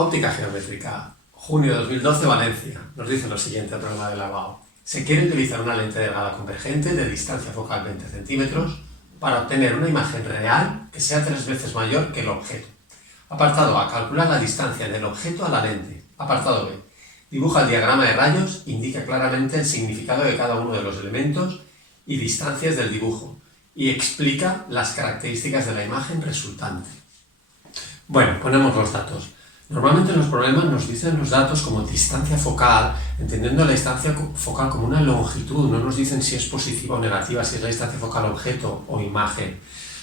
Óptica geométrica, junio de 2012, Valencia. Nos dice lo siguiente el programa de lavado. Se quiere utilizar una lente delgada convergente de distancia focal 20 centímetros para obtener una imagen real que sea 3 veces mayor que el objeto. Apartado A. Calcular la distancia del objeto a la lente. Apartado B. Dibuja el diagrama de rayos, indica claramente el significado de cada uno de los elementos y distancias del dibujo y explica las características de la imagen resultante. Bueno, ponemos los datos. Normalmente en los problemas nos dicen los datos como distancia focal, entendiendo la distancia focal como una longitud, no nos dicen si es positiva o negativa, si es la distancia focal objeto o imagen.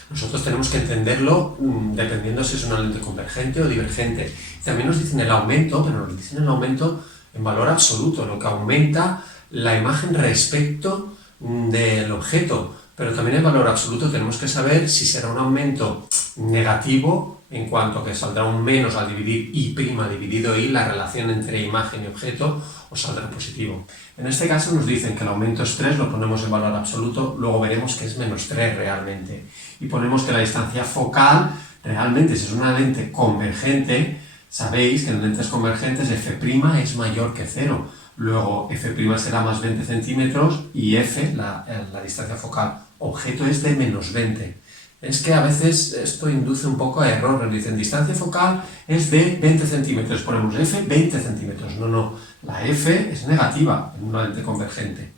Nosotros tenemos que entenderlo dependiendo si es una lente convergente o divergente. También nos dicen el aumento, pero nos dicen el aumento en valor absoluto, lo que aumenta la imagen respecto del objeto. Pero también en valor absoluto tenemos que saber si será un aumento negativo, en cuanto que saldrá un menos al dividir I' dividido I, la relación entre imagen y objeto, o saldrá positivo. En este caso nos dicen que el aumento es 3, lo ponemos en valor absoluto, luego veremos que es menos 3 realmente. Y ponemos que la distancia focal, realmente, si es una lente convergente, sabéis que en lentes convergentes f' es mayor que 0. Luego f' será más 20 centímetros y f, la distancia focal objeto, es de menos 20. Es que a veces esto induce un poco a error. Nos dicen distancia focal es de 20 centímetros, ponemos f 20 centímetros. No, la f es negativa en una lente convergente.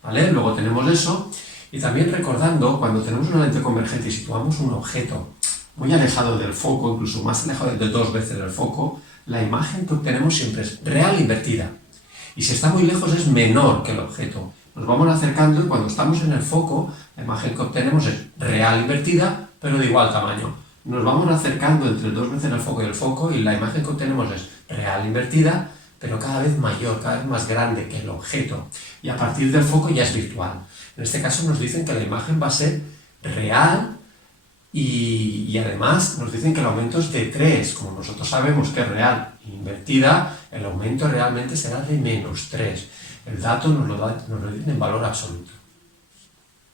¿Vale? Luego tenemos eso. Y también recordando, cuando tenemos una lente convergente y situamos un objeto muy alejado del foco, incluso más alejado de 2 veces del foco, la imagen que obtenemos siempre es real invertida. Y si está muy lejos es menor que el objeto. Nos vamos acercando y cuando estamos en el foco, la imagen que obtenemos es real invertida, pero de igual tamaño. Nos vamos acercando entre 2 veces el foco y la imagen que obtenemos es real invertida, pero cada vez mayor, cada vez más grande que el objeto. Y a partir del foco ya es virtual. En este caso nos dicen que la imagen va a ser real y además nos dicen que el aumento es de 3. Como nosotros sabemos que es real invertida, el aumento realmente será de menos 3. El dato nos lo dicen en valor absoluto.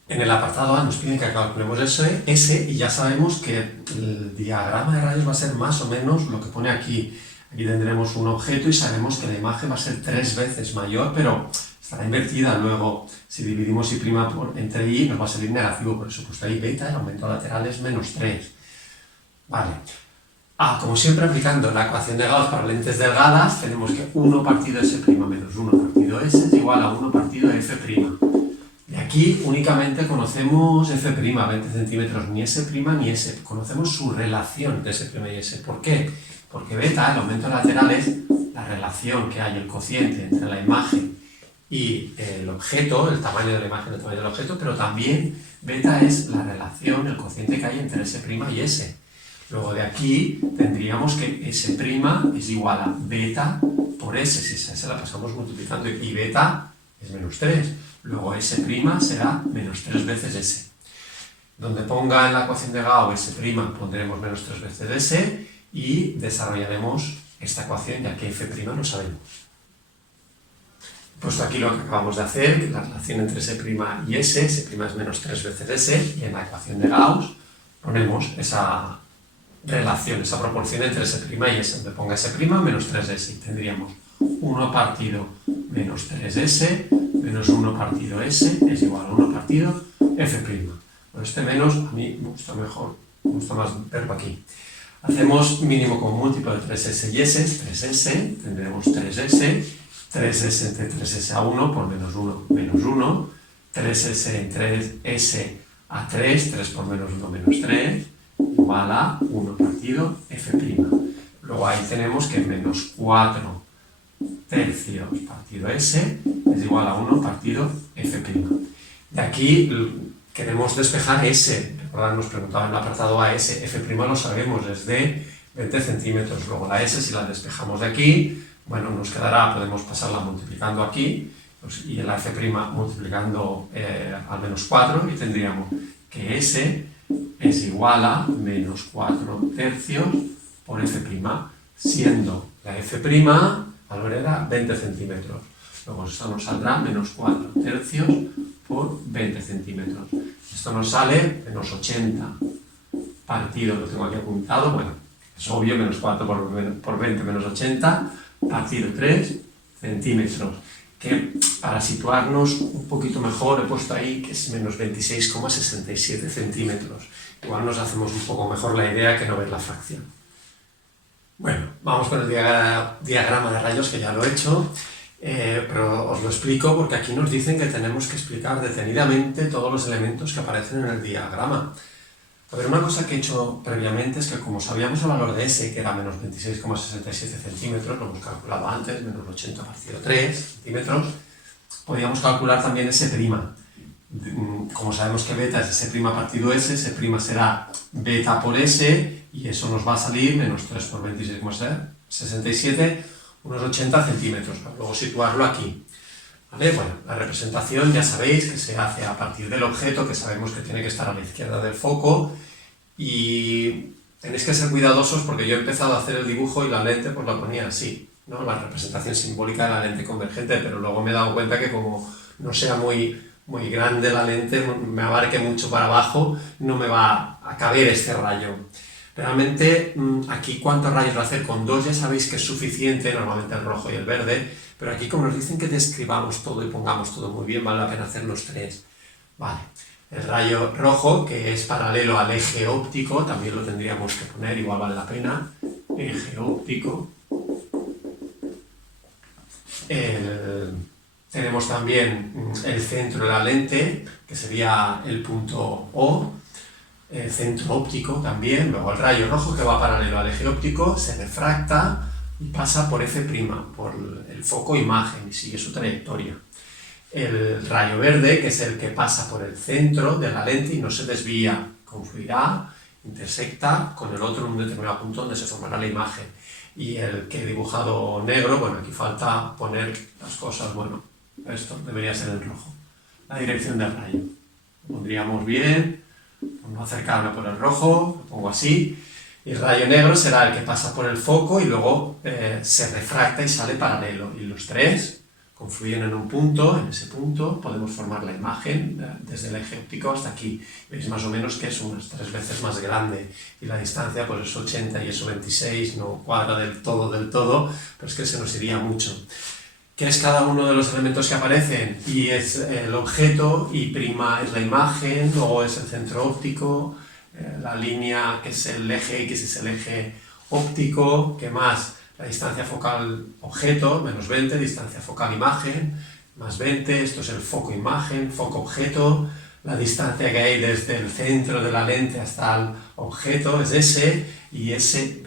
En el apartado A nos piden que calculemos S y ya sabemos que el diagrama de rayos va a ser más o menos lo que pone aquí. Aquí tendremos un objeto y sabemos que la imagen va a ser 3 veces mayor, pero estará invertida. Luego, si dividimos I' entre I, nos va a salir negativo, por eso pues ahí beta, el aumento lateral es menos 3. Vale. Como siempre, aplicando la ecuación de Gauss para lentes delgadas, tenemos que 1 partido S' menos 1 partido S es igual a 1 partido F'. De aquí únicamente conocemos F', 20 centímetros, ni S' ni S. Conocemos su relación de S' y S. ¿Por qué? Porque beta, el aumento lateral, es la relación que hay, el cociente entre la imagen y el objeto, el tamaño de la imagen y el tamaño del objeto, pero también beta es la relación, el cociente que hay entre S' y S. Luego de aquí tendríamos que S' es igual a beta por S, si esa S la pasamos multiplicando, y beta es menos 3. Luego S' será menos 3 veces S. Donde ponga en la ecuación de Gauss S' pondremos menos 3 veces S y desarrollaremos esta ecuación ya que F' lo sabemos. Puesto aquí lo que acabamos de hacer, la relación entre S' y S es menos 3 veces S, y en la ecuación de Gauss ponemos esa relación, esa proporción entre S' y S, donde ponga S' menos 3S, y tendríamos 1 partido menos 3S menos 1 partido S es igual a 1 partido F'. Con este menos, a mí me gusta mejor, me gusta más verlo aquí. Hacemos mínimo con múltiplo de 3S y S, 3S, tendremos 3S, 3S entre 3S a 1 por menos 1, menos 1, 3S entre S a 3, 3 por menos 1, menos 3, igual a 1 partido F'. Luego ahí tenemos que menos 4 tercios partido S es igual a 1 partido F'. De aquí queremos despejar S. Recordad, nos preguntaba en el apartado A S. F' lo sabemos, es de 20 centímetros. Luego la S, si la despejamos de aquí, bueno, nos quedará, podemos pasarla multiplicando aquí, pues, y la F' multiplicando al menos 4, y tendríamos que S es igual a menos 4 tercios por F', siendo la F' valor era 20 centímetros. Luego esto nos saldrá menos 4 tercios por 20 centímetros. Esto nos sale menos 80 partido, lo tengo aquí apuntado, bueno, Es obvio, menos 4 por 20 menos 80, partido 3 centímetros. Que para situarnos un poquito mejor he puesto ahí que es menos 26,67 centímetros. Igual nos hacemos un poco mejor la idea que no ver la fracción. Bueno, vamos con el diagrama de rayos, que ya lo he hecho, pero os lo explico porque aquí nos dicen que tenemos que explicar detenidamente todos los elementos que aparecen en el diagrama. A ver, una cosa que he hecho previamente es que como sabíamos el valor de S, que era menos 26,67 centímetros, lo hemos calculado antes, menos 80 partido 3 centímetros, podíamos calcular también S'. Como sabemos que beta es S' partido S, S' será beta por S, y eso nos va a salir menos 3 por 26,67, unos 80 centímetros, para luego situarlo aquí. ¿Vale? Bueno, la representación ya sabéis que se hace a partir del objeto, que sabemos que tiene que estar a la izquierda del foco, y tenéis que ser cuidadosos porque yo he empezado a hacer el dibujo y la lente pues la ponía así, ¿no? La representación simbólica de la lente convergente, pero luego me he dado cuenta que como no sea muy grande la lente, me abarque mucho para abajo, no me va a caber este rayo. Realmente aquí cuántos rayos va a hacer, con 2 ya sabéis que es suficiente, normalmente el rojo y el verde, pero aquí como nos dicen que describamos todo y pongamos todo muy bien, vale la pena hacer los 3. Vale, el rayo rojo, que es paralelo al eje óptico, también lo tendríamos que poner, igual vale la pena, eje óptico. Tenemos también el centro de la lente, que sería el punto O, el centro óptico también, luego el rayo rojo que va paralelo al eje óptico, se refracta y pasa por F', por el foco imagen, y sigue su trayectoria. El rayo verde, que es el que pasa por el centro de la lente y no se desvía, confluirá, intersecta con el otro en un determinado punto donde se formará la imagen. Y el que he dibujado negro, bueno, aquí falta poner las cosas, bueno, esto debería ser en rojo, la dirección del rayo. Lo pondríamos bien, por no acercarme por el rojo, lo pongo así, y el rayo negro será el que pasa por el foco y luego se refracta y sale paralelo, y los 3 confluyen en un punto, en ese punto podemos formar la imagen desde el eje óptico hasta aquí. Veis más o menos que es unas 3 veces más grande y la distancia pues es 80 y eso 26, no cuadra del todo, pero es que se nos iría mucho. ¿Qué es cada uno de los elementos que aparecen? Y es el objeto, y' es la imagen, luego es el centro óptico, la línea que es el eje X es el eje óptico, ¿qué más? La distancia focal objeto, menos 20, distancia focal imagen, más 20, esto es el foco imagen, foco objeto, la distancia que hay desde el centro de la lente hasta el objeto es S, y S'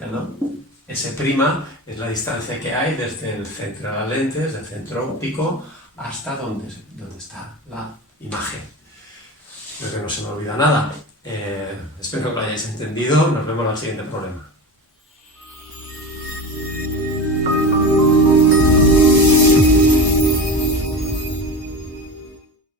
es la distancia que hay desde el centro de la lente, desde el centro óptico, hasta donde está la imagen. Creo que no se me olvida nada. Espero que lo hayáis entendido, nos vemos en el siguiente problema.